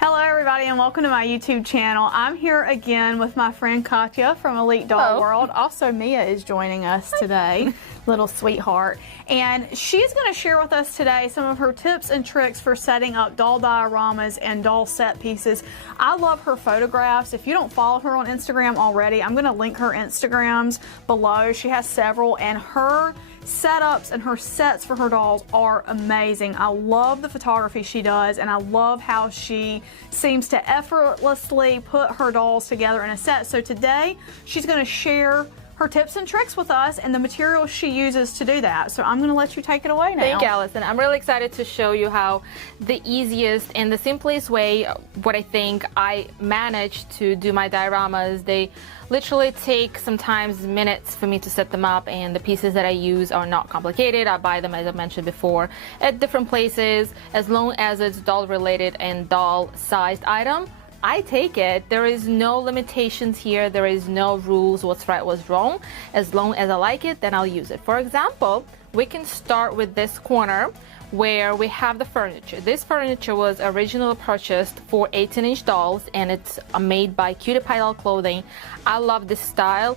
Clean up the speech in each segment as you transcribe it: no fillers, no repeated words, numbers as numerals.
Hello everybody and welcome to my YouTube channel. I'm here again with my friend Katya from Elite Doll World. Also Mia is joining us today, little sweetheart. And she's going to share with us today some of her tips and tricks for setting up doll dioramas and doll set pieces. I love her photographs. If you don't follow her on Instagram already, I'm going to link her Instagrams below. She has several and her setups and her sets for her dolls are amazing. I love the photography she does and I love how she seems to effortlessly put her dolls together in a set. So today she's going to share her tips and tricks with us and the materials she uses to do that. So I'm going to let you take it away now. Thank you, Allison. I'm really excited to show you how the easiest and the simplest way, what I think I manage to do my dioramas. They literally take sometimes minutes for me to set them up, and the pieces that I use are not complicated. I buy them, as I mentioned before, at different places. As long as it's doll related and doll sized item, I take it. There is no limitations here. There is no rules, what's right, what's wrong. As long as I like it, then I'll use it. For example, we can start with this corner where we have the furniture. This furniture was originally purchased for 18-inch dolls and it's made by Cutie Pie Doll Clothing. I love this style.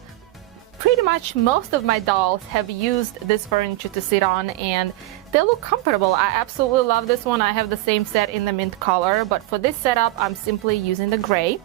Pretty much most of my dolls have used this furniture to sit on and they look comfortable. I absolutely love this one. I have the same set in the mint color, but for this setup, I'm simply using the gray.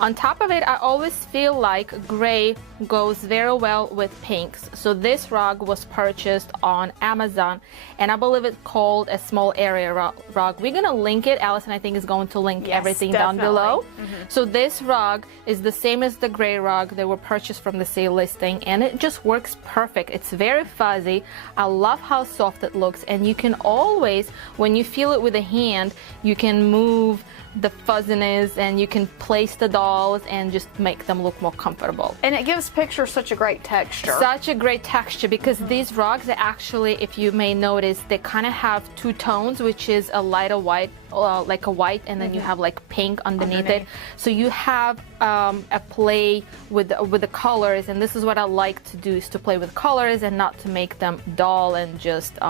On top of it, I always feel like gray goes very well with pinks. So this rug was purchased on Amazon and I believe it's called a small area rug. We're gonna link it. Allison, I think, is going to link everything down below. So this rug is the same as the gray rug. They were purchased from the sale listing and it just works perfect. It's very fuzzy. I love how soft it looks, and you can always, when you feel it with a hand, you can move the fuzziness and you can place the dolls and just make them look more comfortable. And it gives pictures such a great texture. Such a great texture, because these rugs are actually, if you may notice, they kind of have two tones, which is a lighter white, like a white, and then you have like pink underneath it. So you have a play with the colors, and this is what I like to do, is to play with colors and not to make them dull and just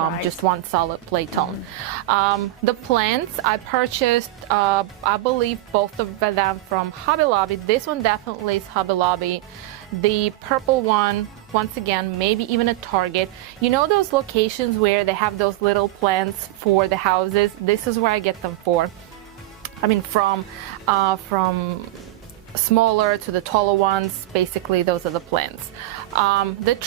one solid play tone. The plants I purchased, I believe both of them from Hobby Lobby. This one definitely is Hobby Lobby. The purple one, once again, maybe even a Target. You know those locations where they have those little plants for the houses? This is where I get them for. I mean, from smaller to the taller ones, basically those are the plants. The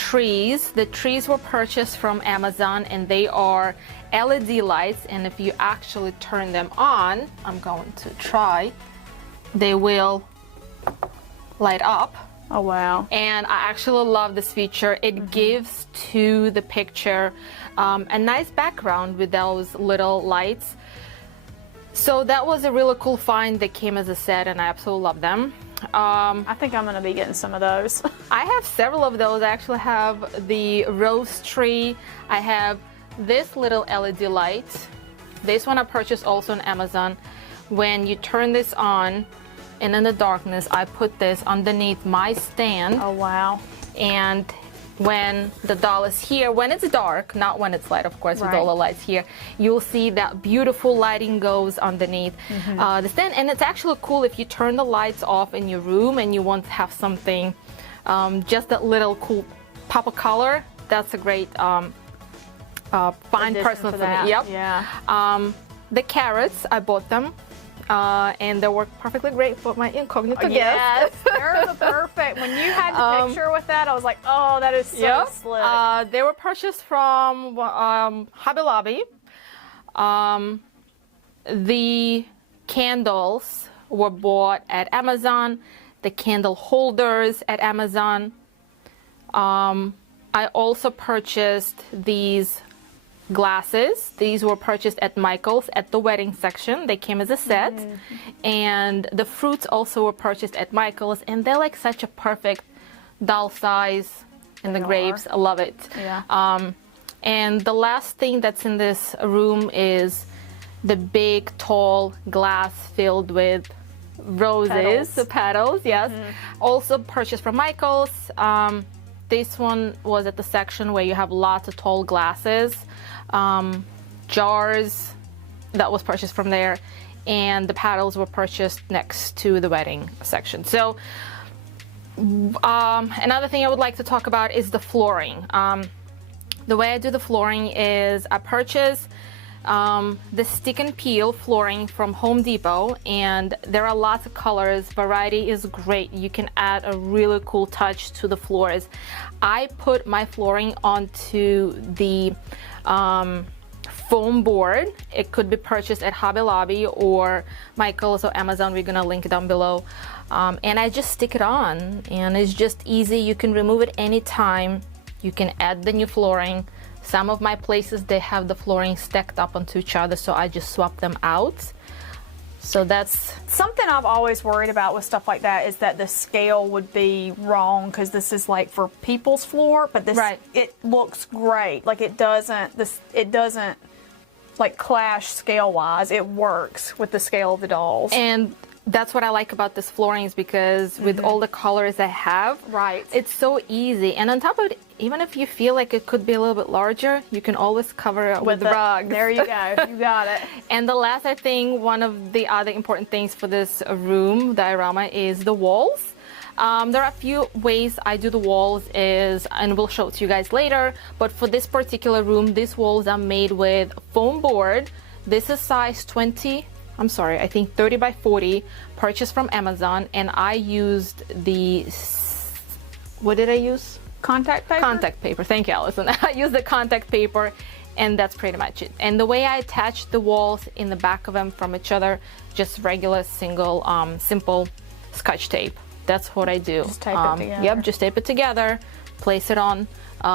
trees were purchased from Amazon and they are LED lights, and if you actually turn them on, I'm going to try, they will light up. Oh wow. And I actually love this feature. It gives to the picture a nice background with those little lights. So that was a really cool find that came as a set and I absolutely love them. I think I'm gonna be getting some of those. I have several of those. I actually have the rose tree. I have this little LED light. This one I purchased also on Amazon. When you turn this on and in the darkness, I put this underneath my stand. Oh wow. And when the doll is here, when it's dark, not when it's light, of course, with all the lights here, you'll see that beautiful lighting goes underneath the stand. And it's actually cool if you turn the lights off in your room and you want to have something, just that little cool pop of color. That's a great fine personal for me. Yep. Yeah. The carrots, I bought them. And they work perfectly great for my incognito gift. Yes, they're the perfect. When you had the picture with that, I was like, oh, that is so slick. They were purchased from Hobby Lobby. The candles were bought at Amazon. The candle holders at Amazon. I also purchased these glasses. These were purchased at Michael's at the wedding section. They came as a set. And the fruits also were purchased at Michael's, and they're like such a perfect doll size. And the grapes, I love it. Yeah. And the last thing that's in this room is the big tall glass filled with roses, petals, yes. Also purchased from Michael's. This one was at the section where you have lots of tall glasses, jars, that was purchased from there. and the paddles were purchased next to the wedding section. So another thing I would like to talk about is the flooring. The way I do the flooring is I purchase the stick and peel flooring from Home Depot, and there are lots of colors. Variety is great. You can add a really cool touch to the floors. I put my flooring onto the foam board. It could be purchased at Hobby Lobby or Michael's or Amazon. We're gonna link it down below. And I just stick it on, and it's just easy. You can remove it anytime. You can add the new flooring. Some of my places, they have the flooring stacked up onto each other, so I just swap them out. So that's something I've always worried about with stuff like that, is that the scale would be wrong, because this is like for people's floor, but this it looks great. Like it doesn't like clash scale wise. It works with the scale of the dolls. And that's what I like about this flooring, is because with all the colors I have, it's so easy. And on top of it, even if you feel like it could be a little bit larger, you can always cover it with rugs. There you go. You got it. And the last, I think, one of the other important things for this room diorama is the walls. There are a few ways I do the walls, and we'll show it to you guys later. But for this particular room, these walls are made with foam board. This is size 30 by 40, purchased from Amazon, and I used what did I use? Contact paper? Contact paper. Thank you, Allison. I used the contact paper, and that's pretty much it. And the way I attach the walls in the back of them from each other, just regular simple Scotch tape. That's what I do. Just tape it together. Yep, just tape it together, place it on.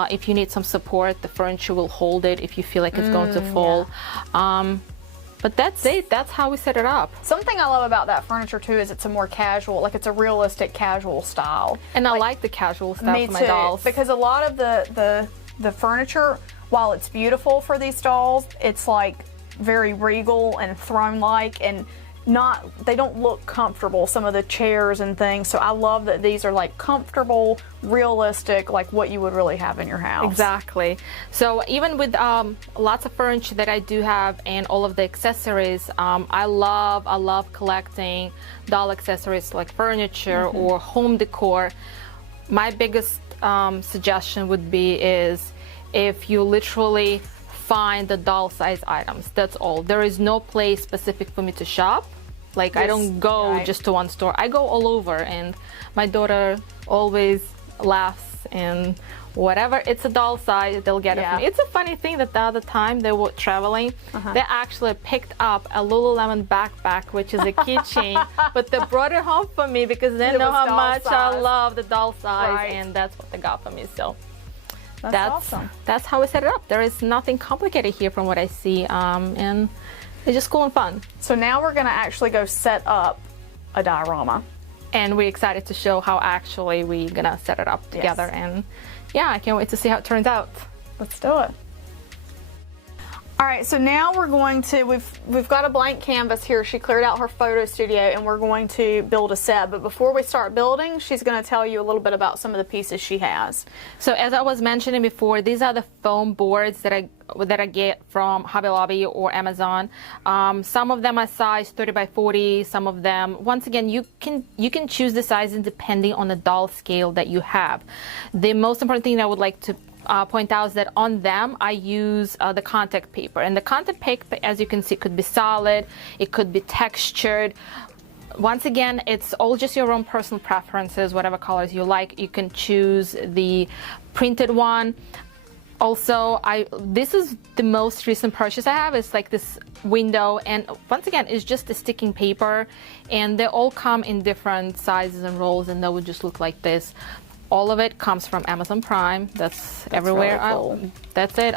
If you need some support, the furniture will hold it if you feel like it's going to fall. Yeah. But that's it. That's how we set it up. Something I love about that furniture too is it's a more casual, like it's a realistic casual style. And I like the casual style for my dolls. Because a lot of the furniture, while it's beautiful for these dolls, it's like very regal and throne-like, and they don't look comfortable, some of the chairs and things. So I love that these are like comfortable, realistic, like what you would really have in your house. Exactly. So even with lots of furniture that I do have and all of the accessories, I love collecting doll accessories like furniture or home decor. My biggest suggestion would be is if you literally find the doll size items. That's all. There is no place specific for me to shop. Like I don't go just to one store. I go all over, and my daughter always laughs, and whatever it's a doll size, they'll get it for me. It's a funny thing that the other time they were traveling, they actually picked up a Lululemon backpack, which is a keychain, but they brought it home for me because they know how much I love the doll size, and that's what they got for me. So that's awesome. That's how we set it up. There is nothing complicated here from what I see, and it's just cool and fun. So now we're gonna actually go set up a diorama. And we're excited to show how actually we're gonna set it up together. And yeah, I can't wait to see how it turns out. Let's do it. All right, so now we're going to, we've got a blank canvas here. She cleared out her photo studio, and we're going to build a set. But before we start building, she's going to tell you a little bit about some of the pieces she has. So as I was mentioning before, these are the foam boards that I get from Hobby Lobby or Amazon. Some of them are size 30 by 40. Some of them, once again, you can choose the sizing depending on the doll scale that you have. The most important thing I would like to point out is that on them I use the contact paper, and the contact paper, as you can see, could be solid, it could be textured. Once again, it's all just your own personal preferences. Whatever colors you like, you can choose the printed one. Also, this is the most recent purchase I have. It's like this window, and once again, it's just a sticking paper, and they all come in different sizes and rolls, and they would just look like this. All of it comes from Amazon Prime. That's everywhere. Really cool. That's it.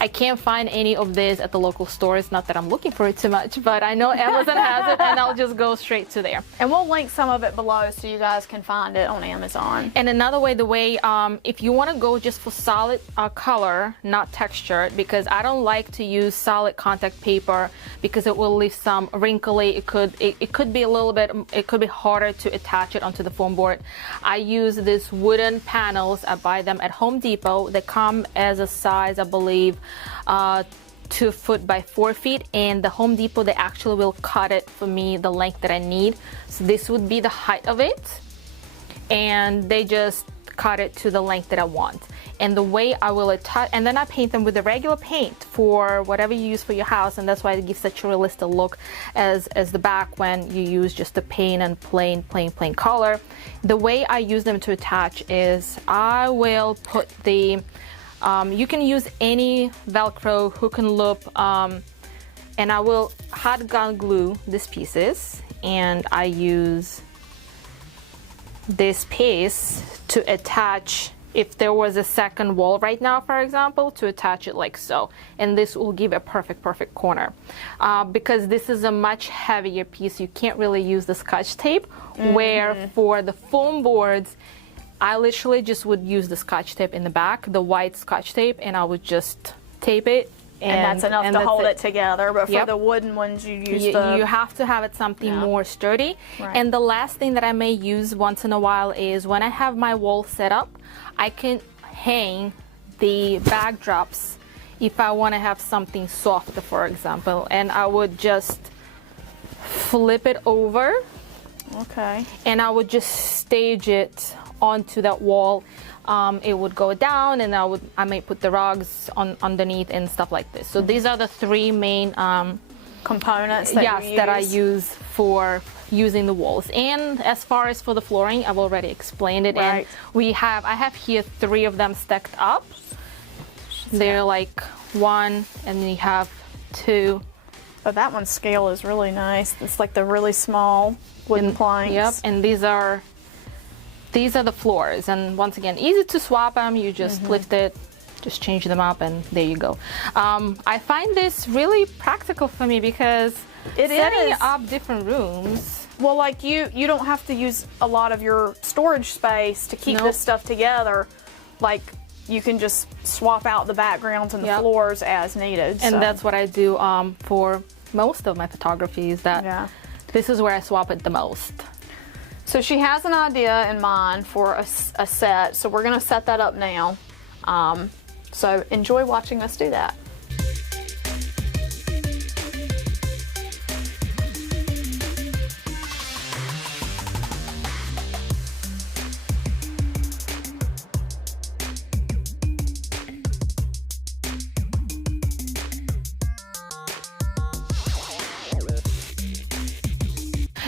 I can't find any of this at the local stores. Not that I'm looking for it too much, but I know Amazon has it, and I'll just go straight to there. And we'll link some of it below so you guys can find it on Amazon. And another way, if you want to go just for solid color, not textured, because I don't like to use solid contact paper because it will leave some wrinkly. It could be a little bit. It could be harder to attach it onto the foam board. I use these wooden panels. I buy them at Home Depot. They come as a size, I believe, 2 foot by 4 feet, and the Home Depot, they actually will cut it for me the length that I need. So this would be the height of it, and they just cut it to the length that I want. And the way I will attach, and then I paint them with the regular paint for whatever you use for your house, and that's why it gives such a realistic look as the back when you use just the paint and plain color. The way I use them to attach is I will put the you can use any Velcro hook and loop, and I will hot gun glue these pieces, and I use this piece to attach if there was a second wall right now, for example, to attach it like so, and this will give a perfect corner. Because this is a much heavier piece, you can't really use the Scotch tape, where for the foam boards I literally just would use the Scotch tape in the back, the white Scotch tape, and I would just tape it. And that's enough to hold it together. But for the wooden ones, you use you have to have it something more sturdy. Right. And the last thing that I may use once in a while is when I have my wall set up, I can hang the backdrops if I want to have something softer, for example. And I would just flip it over. Okay. And I would just stage it onto that wall. It would go down, and I may put the rugs underneath and stuff like this. So these are the 3 main components that you use. that I use for using the walls. And as far as for the flooring, I've already explained it. Right. And I have here 3 of them stacked up. They're like 1, and then you have 2. But that one's scale is really nice. It's like the really small wooden planks. Yep, and these are the floors, and once again, easy to swap them. You just lift it, just change them up, and there you go. I find this really practical for me because setting up different rooms. Well, like you don't have to use a lot of your storage space to keep this stuff together. Like you can just swap out the backgrounds and the floors as needed. And that's what I do for most of my photography. Is that this is where I swap it the most. So she has an idea in mind for a set, so we're going to set that up now. So enjoy watching us do that.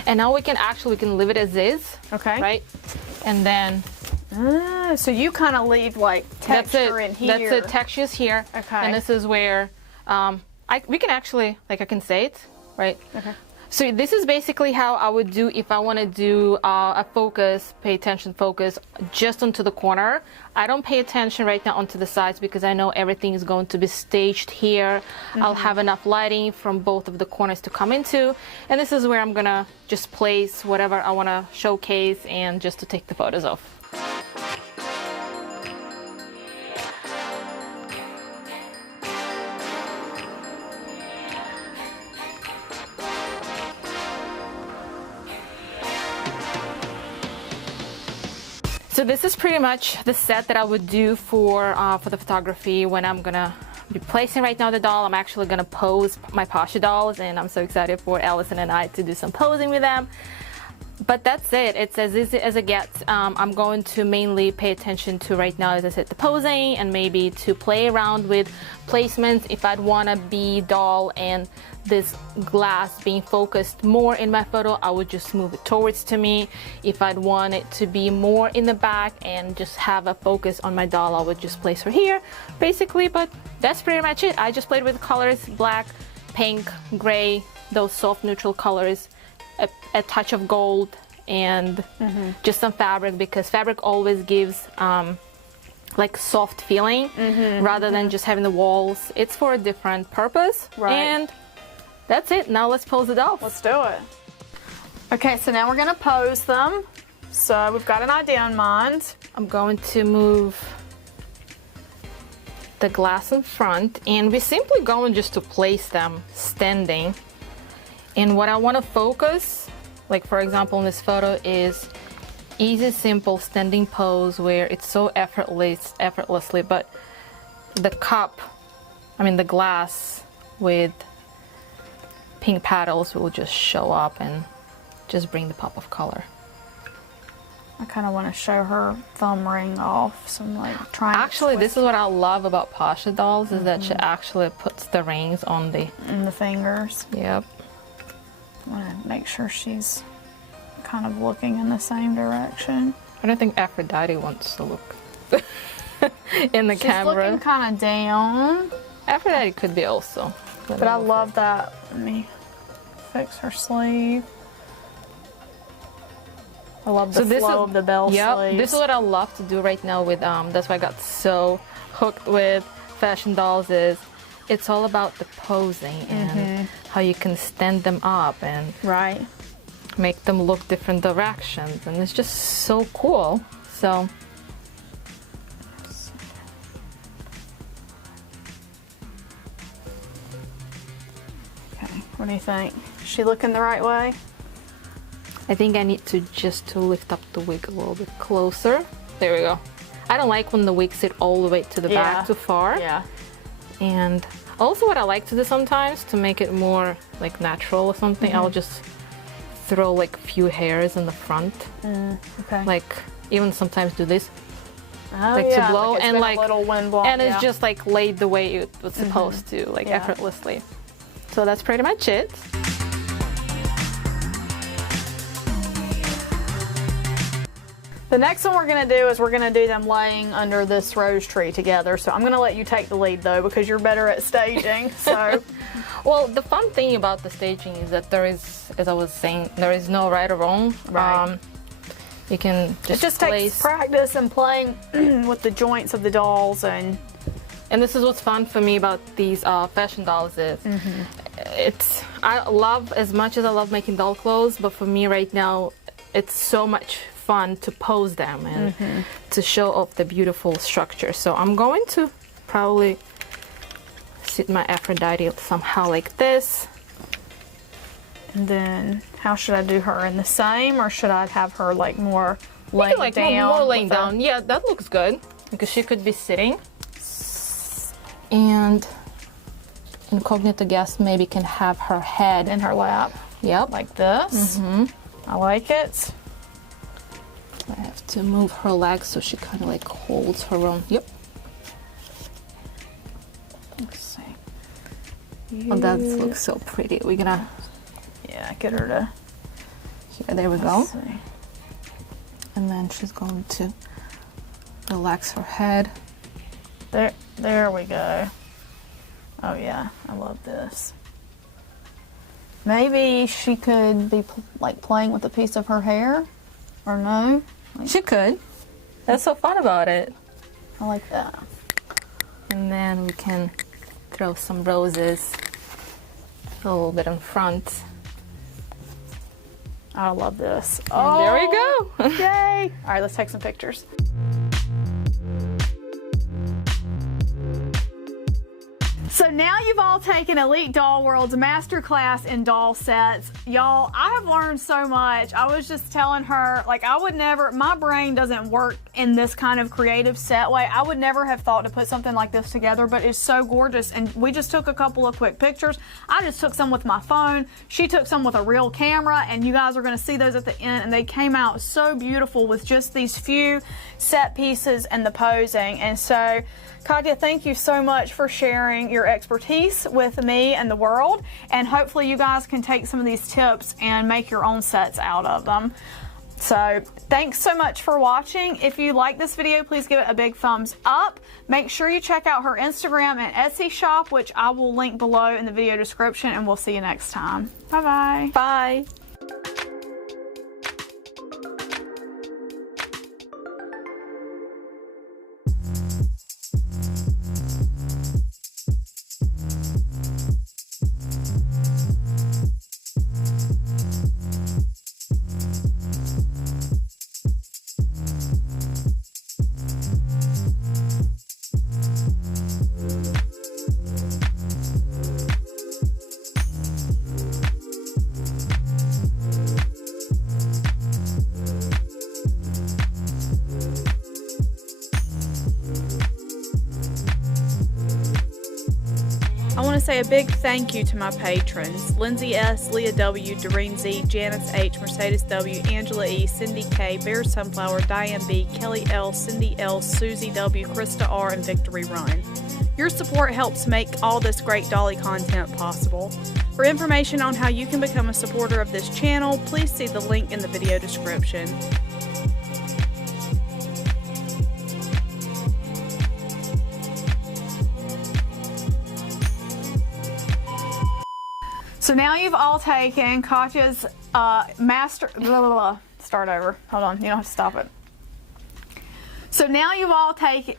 And now we can leave it as is. Okay. Right? And then so you kind of leave like texture in here. That's it. Texture's here. Okay. And this is where we can actually, like, I can say it, right? Okay. So this is basically how I would do if I want to do a focus, pay attention focus just onto the corner. I don't pay attention right now onto the sides because I know everything is going to be staged here. I'll have enough lighting from both of the corners to come into. And this is where I'm gonna just place whatever I want to showcase and just to take the photos of. So this is pretty much the set that I would do for the photography when I'm gonna be placing right now the doll. I'm actually gonna pose my Pasha dolls, and I'm so excited for Allison and I to do some posing with them. But that's it. It's as easy as it gets. I'm going to mainly pay attention to right now, as I said, the posing, and maybe to play around with placements. If I'd want to be doll and this glass being focused more in my photo, I would just move it towards to me. If I'd want it to be more in the back and just have a focus on my doll, I would just place her here, basically. But that's pretty much it. I just played with colors, black, pink, gray, those soft neutral colors, a touch of gold, and just some fabric, because fabric always gives like soft feeling rather than just having the walls. It's for a different purpose. Right. And that's it. Now let's pose it off. Let's do it. Okay, so now we're gonna pose them. So we've got an idea in mind. I'm going to move the glass in front, and we're simply going just to place them standing. And what I want to focus, like for example in this photo, is easy, simple standing pose where it's so effortlessly, but the glass with pink petals will just show up and just bring the pop of color. I kind of want to show her thumb ring off, so I'm like trying. Actually, this is what I love about Pasha dolls, is that she actually puts the rings on the fingers. Yep. I want to make sure she's kind of looking in the same direction. I don't think Aphrodite wants to look in the She's camera. looking kind of down. Aphrodite could be also. But I love that. Let me fix her sleeve. I love the flow of the bell sleeves. This is what I love to do right now with, that's why I got so hooked with fashion dolls, is it's all about the posing and how you can stand them up and make them look different directions, and it's just so cool. So okay, what do you think? Is she looking the right way? I think I need to lift up the wig a little bit closer. There we go. I don't like when the wigs sit all the way to the back too far. Yeah. And also what I like to do sometimes to make it more like natural or something, I'll just throw like a few hairs in the front. Okay. Like even sometimes do this. Oh, like yeah, to blow like and a like little wind blown, and it's just like laid the way it was supposed to, like effortlessly. So that's pretty much it. The next one we're going to do is we're going to do them laying under this rose tree together. So I'm going to let you take the lead though, because you're better at staging. So, well, the fun thing about the staging is that there is, as I was saying, there is no right or wrong. Right. You can just it just takes practice and playing with the joints of the dolls, and this is what's fun for me about these fashion dolls is I love, as much as I love making doll clothes, but for me right now it's so much fun to pose them and to show off the beautiful structure. So I'm going to probably sit my Aphrodite somehow like this. And then how should I do her? In the same, or should I have her like more laying down? More laying down. Yeah, that looks good, because she could be sitting. And incognito guest maybe can have her head in her lap. Yep. Like this. I like it. I have to move her legs so she kind of like holds her own. Yep. Let's see. Oh, that looks so pretty. We're gonna get her to. Here, there we go. See. And then she's going to relax her head. There we go. Oh yeah, I love this. Maybe she could be like playing with a piece of her hair, or no? Like, she could. That's so fun about it. I like that. And then we can throw some roses a little bit in front. I love this. Oh, there we go. Yay! All right, let's take some pictures. So now you've all taken Elite Doll World's masterclass in doll sets. Y'all, I have learned so much. I was just telling her, like, I would never, my brain doesn't work in this kind of creative set way. I would never have thought to put something like this together, but it's so gorgeous. And we just took a couple of quick pictures. I just took some with my phone. She took some with a real camera, and you guys are going to see those at the end. And they came out so beautiful with just these few set pieces and the posing. And so, Katya, thank you so much for sharing your expertise with me and the world, and hopefully you guys can take some of these tips and make your own sets out of them. So thanks so much for watching. If you like this video, please give it a big thumbs up. Make sure you check out her Instagram and Etsy shop, which I will link below in the video description, and we'll see you next time. Bye-bye. Bye. say a big thank you to my patrons: Lindsay S., Leah W., Doreen Z., Janice H., Mercedes W., Angela E., Cindy K., Bear Sunflower, Diane B., Kelly L., Cindy L., Susie W., Krista R., and Victory Run. Your support helps make all this great dolly content possible. For information on how you can become a supporter of this channel, please see the link in the video description. So now you've all taken Katya's start over. Hold on, you don't have to stop it. So now you've all taken,